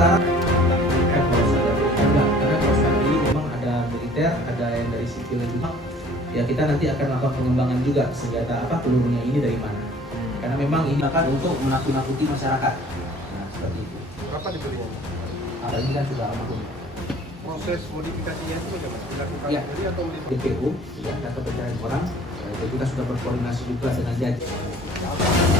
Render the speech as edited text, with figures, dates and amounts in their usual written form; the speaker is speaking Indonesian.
sementara karena sekarang ini memang ada militer, ada yang dari sipil juga. Ya kita nanti akan melakukan pengembangan juga senjata apa pelurunya ini dari mana. Karena memang ini akan untuk menakut-nakuti masyarakat. Nah seperti itu. Berapa dibelinya? Ada ini kan sudah almarhum. Proses modifikasinya itu bagaimana? Dilakukan Ya. sendiri atau DPU, ya, data pencarian orang. Kita sudah berkoordinasi juga dengan Jajaran.